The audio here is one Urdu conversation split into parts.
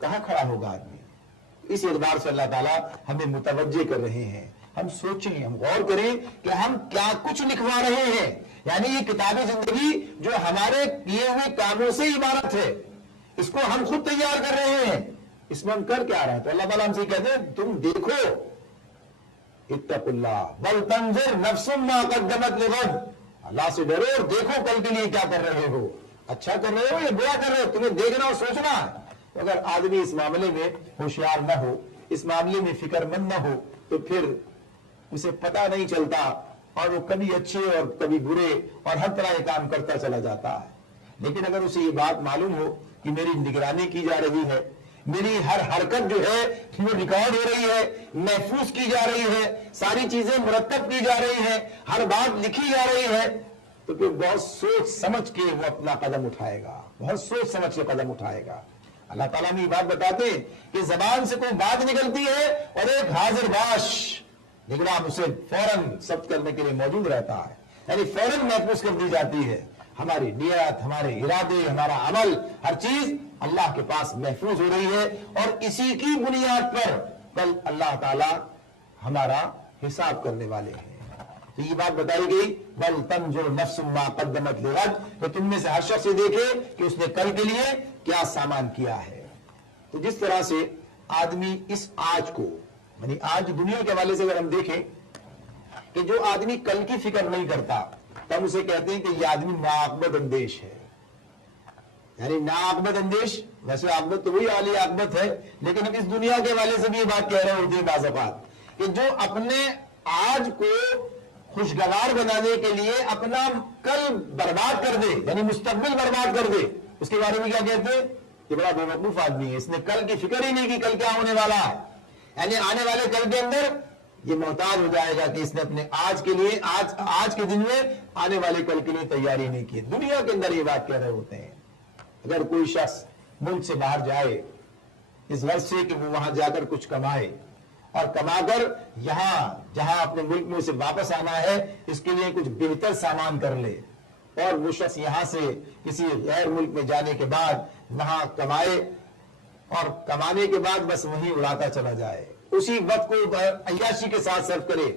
کہاں کھڑا ہوگا آدمی؟ اس اعتبار سے اللہ تعالیٰ ہمیں متوجہ کر رہے ہیں، ہم سوچیں، ہم غور کریں کہ ہم کیا کچھ لکھوا رہے ہیں. یعنی یہ کتابی زندگی جو ہمارے کیے ہوئے کاموں سے عبارت ہے، اس کو ہم خود تیار کر رہے ہیں، اس میں ہم کر کیا رہے ہیں؟ تو اللہ تعالیٰ ہم سے کہتے ہیں تم دیکھو، اتقوا اللہ ولتنظر نفس ما قدمت لغد، اللہ سے ڈرو اور دیکھو کل کے لیے کیا کر رہے ہو، اچھا کر رہے ہو یا برا کر رہے ہو، تمہیں دیکھنا اور سوچنا ہے. اگر آدمی اس معاملے میں ہوشیار نہ ہو، اس معاملے میں فکر مند نہ ہو، تو پھر اسے پتہ نہیں چلتا اور وہ کبھی اچھے اور کبھی برے اور ہر طرح کے کام کرتا چلا جاتا ہے. لیکن اگر اسے یہ بات معلوم ہو کہ میری نگرانی کی جا رہی ہے، میری ہر حرکت جو ہے وہ ریکارڈ ہو رہی ہے، محفوظ کی جا رہی ہے، ساری چیزیں مرتب کی جا رہی ہیں، ہر بات لکھی جا رہی ہے، تو پھر بہت سوچ سمجھ کے وہ اپنا قدم اٹھائے گا، بہت سوچ سمجھ کے قدم اٹھائے گا. اللہ تعالیٰ نے یہ بات بتاتے ہیں کہ زبان سے کوئی بات نکلتی ہے اور ایک حاضر باش نگراں اسے فوراً ضبط کرنے کے لیے موجود رہتا ہے، یعنی فوراً محفوظ کر دی جاتی ہے. ہماری نیت، ہمارے ارادے، ہمارا عمل، ہر چیز اللہ کے پاس محفوظ ہو رہی ہے، اور اسی کی بنیاد پر کل اللہ تعالیٰ ہمارا حساب کرنے والے ہیں. تو یہ بات بتائی گئی وَلْتَنْظُرْ نَفْسٌ مَا قَدَّمَتْ لِغَدٍ، تو تم میں سے ہر شخص دیکھے کہ اس نے کل کے لیے کیا سامان کیا ہے. تو جس طرح سے آدمی اس آج کو، یعنی آج دنیا کے حوالے سے اگر ہم دیکھیں کہ جو آدمی کل کی فکر نہیں کرتا، تب اسے کہتے ہیں کہ یہ آدمی ناعاقبت اندیش ہے. یعنی ناعاقبت اندیش، ویسے عاقبت تو وہی عالی عاقبت ہے، لیکن ہم اس دنیا کے حوالے سے بھی یہ بات کہہ رہے ہوتے ہیں بعض اوقات کہ جو اپنے آج کو خوشگوار بنانے کے لیے اپنا کل برباد کر دے، یعنی مستقبل برباد کر دے، اس کے بارے میں کیا کہتے ہیں؟ یہ بڑا بے وقوف آدمی ہے، اس نے کل کی فکر ہی نہیں کی کل کیا ہونے والا ہے. یعنی آنے والے کل کے اندر یہ محتاج ہو جائے گا کہ اس نے اپنے آج کے لیے آج کے دن میں آنے والے کل کے لیے تیاری نہیں کی. دنیا کے اندر یہ بات کہہ رہے ہوتے ہیں. اگر کوئی شخص ملک سے باہر جائے اس غرض سے کہ وہ وہاں جا کر کچھ کمائے اور کما کر یہاں جہاں اپنے ملک میں اسے واپس آنا ہے اس کے لیے کچھ بہتر سامان کر لے، اور وہ شخص یہاں سے کسی غیر ملک میں جانے کے بعد وہاں کمائے اور کمانے کے بعد بس وہیں اڑاتا چلا جائے، اسی وقت کو عیاشی کے ساتھ صرف کرے،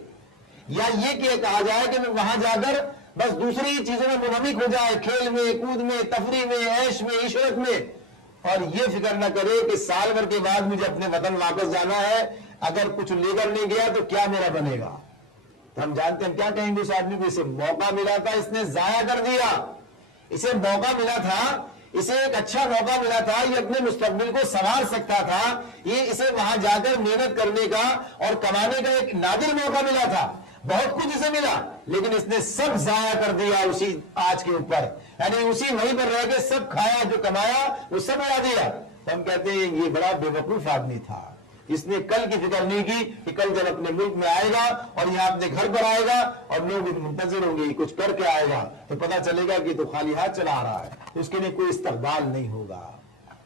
یا یہ کہ کہا جائے کہ وہ وہاں جا کر بس دوسری چیزوں میں منہمک ہو جائے، کھیل میں، کود میں، تفریح میں، عیش میں، عشرت میں، اور یہ فکر نہ کرے کہ سال بھر کے بعد مجھے اپنے وطن واپس جانا ہے، اگر کچھ لے کر نہیں گیا تو کیا میرا بنے گا. تو ہم جانتے ہیں کیا کہیں گے اس آدمی کو، اسے موقع ملا تھا اس نے ضائع کر دیا، اسے موقع ملا تھا، اسے ایک اچھا موقع ملا تھا، یہ اپنے مستقبل کو سنوار سکتا تھا، یہ اسے وہاں جا کر محنت کرنے کا اور کمانے کا ایک نادر موقع ملا تھا، بہت کچھ اسے ملا، لیکن اس نے سب ضائع کر دیا اسی آج کے اوپر، یعنی اسی وہیں پر رہ کے سب کھایا، جو کمایا وہ سب اڑا دیا. تو ہم کہتے ہیں یہ بڑا بے وقوف آدمی تھا، اس نے کل کی فکر نہیں کی کہ کل جب اپنے ملک میں آئے گا اور یہاں اپنے گھر پر آئے گا اور لوگ منتظر ہوں گے کچھ کر کے آئے گا تو پتہ چلے گا کہ تو خالی ہاتھ چلا آ رہا ہے، تو اس کے لیے کوئی استقبال نہیں ہوگا،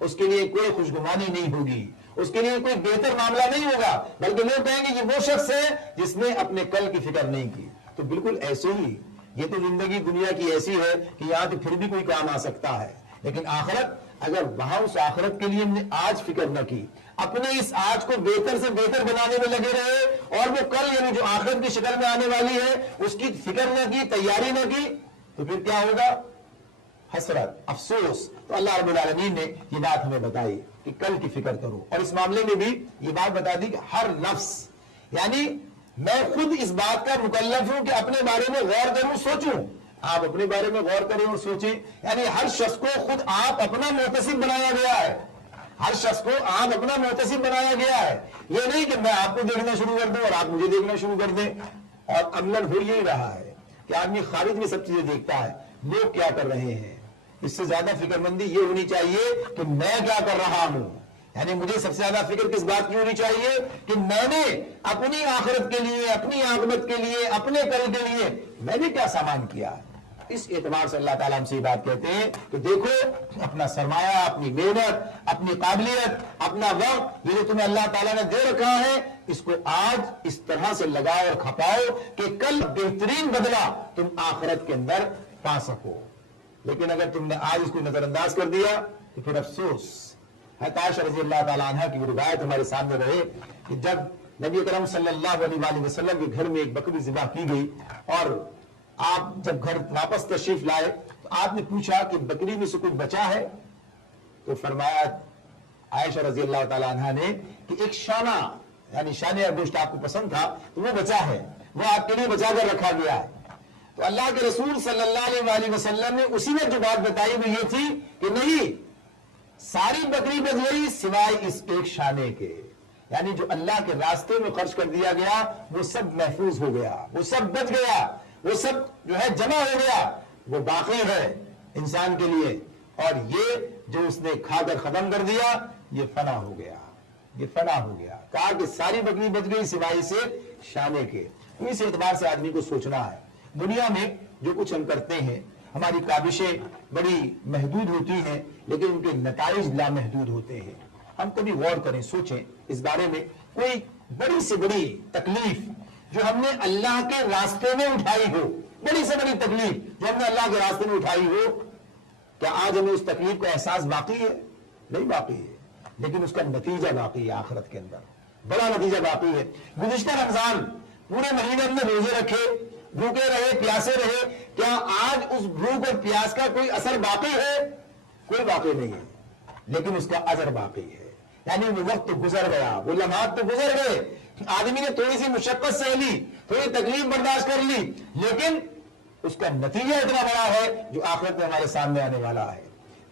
اس کے لیے کوئی خوشگوانی نہیں ہوگی، اس کے لیے کوئی بہتر معاملہ نہیں ہوگا، بلکہ لوگ کہیں گے یہ وہ شخص ہے جس نے اپنے کل کی فکر نہیں کی. تو بالکل ایسے ہی یہ تو زندگی دنیا کی ایسی ہے کہ یہاں تو پھر بھی کوئی کام آ سکتا ہے، لیکن آخرت، اگر وہاں اس آخرت کے لیے ہم نے آج فکر نہ کی، اپنے اس آج کو بہتر سے بہتر بنانے میں لگے رہے اور وہ کل یعنی جو آخرت کی شکل میں آنے والی ہے اس کی فکر نہ کی، تیاری نہ کی، تو پھر کیا ہوگا؟ حسرت، افسوس. تو اللہ رب العالمین نے یہ بات ہمیں بتائی کہ کل کی فکر کرو، اور اس معاملے میں بھی یہ بات بتا دی کہ ہر نفس، یعنی میں خود اس بات کا مکلف ہوں کہ اپنے بارے میں غور کروں، سوچوں. آپ اپنے بارے میں غور کریں اور سوچیں، یعنی ہر شخص کو خود آپ اپنا محتسب بنایا گیا ہے، ہر شخص کو آپ اپنا محتسب بنایا گیا ہے. یہ نہیں کہ میں آپ کو دیکھنا شروع کر دوں اور آپ مجھے دیکھنا شروع کر دیں. اور عملاً ہو یہی رہا ہے کہ آدمی خارج میں سب چیزیں دیکھتا ہے، لوگ کیا کر رہے ہیں. اس سے زیادہ فکر مندی یہ ہونی چاہیے کہ میں کیا کر رہا ہوں، یعنی مجھے سب سے زیادہ فکر کس بات کی ہونی چاہیے کہ میں نے اپنی آخرت کے لیے، اپنی عاقبت کے لیے، اپنے کل کے لیے میں نے کیا سامان کیا. اس اعتبار سے اللہ تعالیٰ ہم سے یہ بات کہتے ہیں کہ دیکھو اپنا سرمایہ، اپنی محنت، اپنی قابلیت، اپنا وقت، یہ جو تمہیں اللہ تعالیٰ نے دے رکھا ہے اس کو آج اس طرح سے لگاؤ اور کھپاؤ کہ کل بہترین بدلہ تم آخرت کے اندر پا سکو. لیکن اگر تم نے آج اس کو نظر انداز کر دیا تو پھر افسوس، حضرت عائشہ رضی اللہ تعالیٰ عنہ کی روایت ہمارے سامنے رہے کہ جب نبی اکرم صلی اللہ علیہ وسلم کے گھر میں ایک بکری ذبح کی گئی اور آپ جب گھر واپس تشریف لائے تو آپ نے پوچھا کہ بکری میں سے کچھ بچا ہے؟ تو فرمایا عائشہ رضی اللہ تعالیٰ عنہ نے کہ ایک شانہ یعنی شانے گوشت آپ کو پسند تھا تو وہ بچا ہے، وہ آپ کے لیے بچا کر رکھا گیا ہے۔ تو اللہ کے رسول صلی اللہ علیہ وسلم نے اسی میں جو بات بتائی وہ یہ تھی کہ نہیں، ساری بکری بچ گئی سوائے اس ایک شانے کے، یعنی جو اللہ کے راستے میں خرچ کر دیا گیا وہ سب محفوظ ہو گیا، وہ سب بچ گیا، وہ سب جو ہے جمع ہو گیا، وہ باقی ہے انسان کے لیے، اور یہ جو اس نے کھا کر ختم کر دیا یہ فنا ہو گیا، یہ فنا ہو گیا۔ کہا کہ ساری بکری بچ گئی سوائے سے شانے کے۔ اس اعتبار سے آدمی کو سوچنا ہے، دنیا میں جو کچھ ہم کرتے ہیں ہماری کاوشیں بڑی محدود ہوتی ہیں لیکن ان کے نتائج لامحدود ہوتے ہیں۔ ہم کبھی غور کریں، سوچیں اس بارے میں، کوئی بڑی سے بڑی تکلیف جو ہم نے اللہ کے راستے میں اٹھائی ہو، بڑی سے بڑی تکلیف جو ہم نے اللہ کے راستے میں اٹھائی ہو، کیا آج ہمیں اس تکلیف کا احساس باقی ہے؟ نہیں باقی ہے، لیکن اس کا نتیجہ باقی ہے آخرت کے اندر، بڑا نتیجہ باقی ہے۔ گزشتہ رمضان پورے مہینے ہم نے روزے رکھے، بھوکے رہے، پیاسے رہے، کیا آج اس بھوک اور پیاس کا کوئی اثر باقی ہے؟ کوئی باقی نہیں ہے، لیکن اس کا اجر باقی ہے۔ یعنی وہ وقت تو گزر گیا، وہ لمحات تو گزر گئے، آدمی نے تھوڑی سی مشقت سہ لی، تھوڑی تکلیف برداشت کر لی، لیکن اس کا نتیجہ اتنا بڑا ہے جو آخرت میں ہمارے سامنے آنے والا ہے۔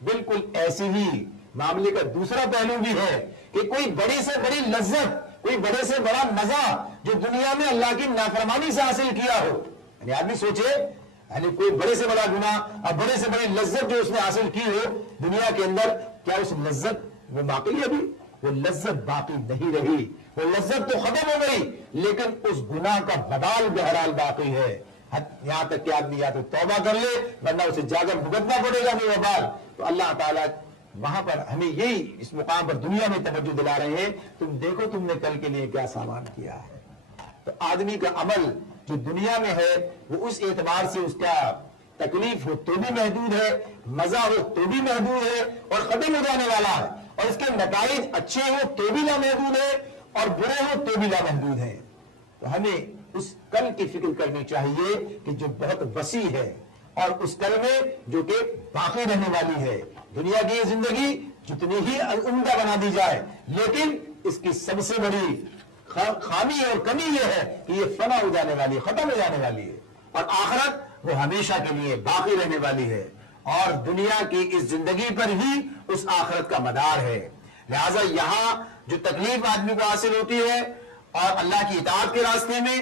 بالکل ایسی ہی معاملے کا دوسرا پہلو بھی ہے کہ کوئی بڑی سے بڑی لذت، کوئی بڑے سے بڑا مزہ جو دنیا میں اللہ کی نافرمانی سے حاصل کیا ہو، یعنی آدمی سوچے، یعنی کوئی بڑے سے بڑا گناہ اور بڑے سے بڑی لذت جو اس نے حاصل کی ہو دنیا کے اندر، کیا اس لذت وہ باقی ہے؟ ابھی وہ لذت باقی نہیں رہی، وہ لذت تو ختم ہو گئی، لیکن اس گناہ کا وبال بہرحال باقی ہے، یہاں تک کہ آدمی یا تو توبہ کر لے ورنہ اسے جا کر بھگتنا پڑے گا وہ وبال۔ تو اللہ تعالیٰ وہاں پر ہمیں یہی اس مقام پر دنیا میں توجہ دلا رہے ہیں، تم دیکھو تم نے کل کے لیے کیا سامان کیا ہے۔ تو آدمی کا عمل جو دنیا میں ہے وہ اس اعتبار سے اس کا تکلیف ہو تو بھی محدود ہے، مزہ ہو تو بھی محدود ہے اور ختم ہو جانے والا ہے، اور اس کے نتائج اچھے ہو تو بھی لامحدود ہے اور برے ہو تو بھی لامحدود ہے۔ تو ہمیں اس کل کی فکر کرنی چاہیے کہ جو بہت وسیع ہے، اور اس کل میں جو کہ باقی رہنے والی ہے۔ دنیا کی یہ زندگی جتنی ہی عمدہ بنا دی جائے لیکن اس کی سب سے بڑی خامی اور کمی یہ ہے کہ یہ فنا ہو جانے والی ہے، ختم ہو جانے والی ہے، اور آخرت وہ ہمیشہ کے لیے باقی رہنے والی ہے، اور دنیا کی اس زندگی پر ہی اس آخرت کا مدار ہے۔ لہذا یہاں جو تکلیف آدمی کو حاصل ہوتی ہے اور اللہ کی اطاعت کے راستے میں،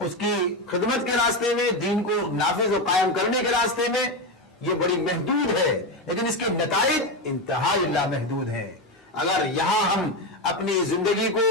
اس کی خدمت کے راستے میں، دین کو نافذ و قائم کرنے کے راستے میں، یہ بڑی محدود ہے، لیکن اس کے نتائج انتہائی لامحدود ہیں۔ اگر یہاں ہم اپنی زندگی کو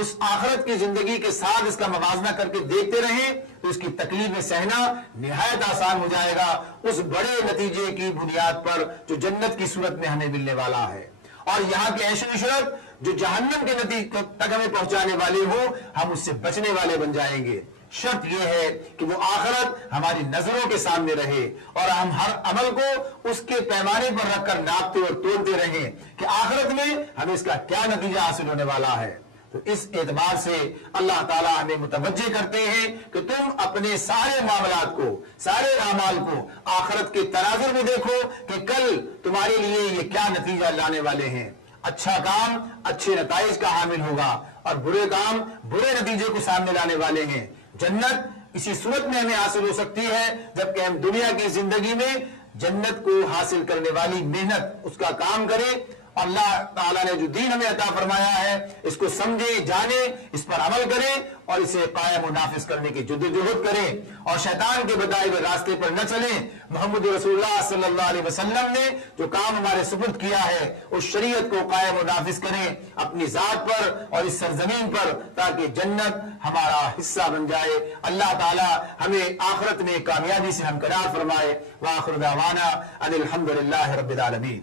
اس آخرت کی زندگی کے ساتھ اس کا موازنہ کر کے دیکھتے رہیں تو اس کی تکلیفیں سہنا نہایت آسان ہو جائے گا، اس بڑے نتیجے کی بنیاد پر جو جنت کی صورت میں ہمیں ملنے والا ہے۔ اور یہاں کے عیش و عشرت جو جہنم کے نتیجے تک ہمیں پہنچانے والے ہو، ہم اس سے بچنے والے بن جائیں گے۔ شرط یہ ہے کہ وہ آخرت ہماری نظروں کے سامنے رہے اور ہم ہر عمل کو اس کے پیمانے پر رکھ کر ناپتے اور تولتے رہیں کہ آخرت میں ہمیں اس کا کیا نتیجہ حاصل ہونے والا ہے۔ تو اس اعتبار سے اللہ تعالیٰ ہمیں متوجہ کرتے ہیں کہ تم اپنے سارے معاملات کو، سارے اعمال کو آخرت کے تناظر میں دیکھو کہ کل تمہارے لیے یہ کیا نتیجہ لانے والے ہیں۔ اچھا کام اچھے نتائج کا حامل ہوگا اور برے کام برے نتیجے کو سامنے لانے والے ہیں۔ جنت اسی صورت میں ہمیں حاصل ہو سکتی ہے جبکہ ہم دنیا کی زندگی میں جنت کو حاصل کرنے والی محنت اس کا کام کریں، اللہ تعالیٰ نے جو دین ہمیں عطا فرمایا ہے اس کو سمجھیں، جانیں، اس پر عمل کریں اور اسے قائم و نافذ کرنے کی جدوجہد کریں اور شیطان کے بتائے ہوئے راستے پر نہ چلیں۔ محمد رسول اللہ صلی اللہ علیہ وسلم نے جو کام ہمارے سپرد کیا ہے اس شریعت کو قائم و نافذ کریں اپنی ذات پر اور اس سرزمین پر تاکہ جنت ہمارا حصہ بن جائے۔ اللہ تعالیٰ ہمیں آخرت میں کامیابی سے ہمکنار فرمائے۔ وآخر دعوانا ان الحمد للہ رب العالمین۔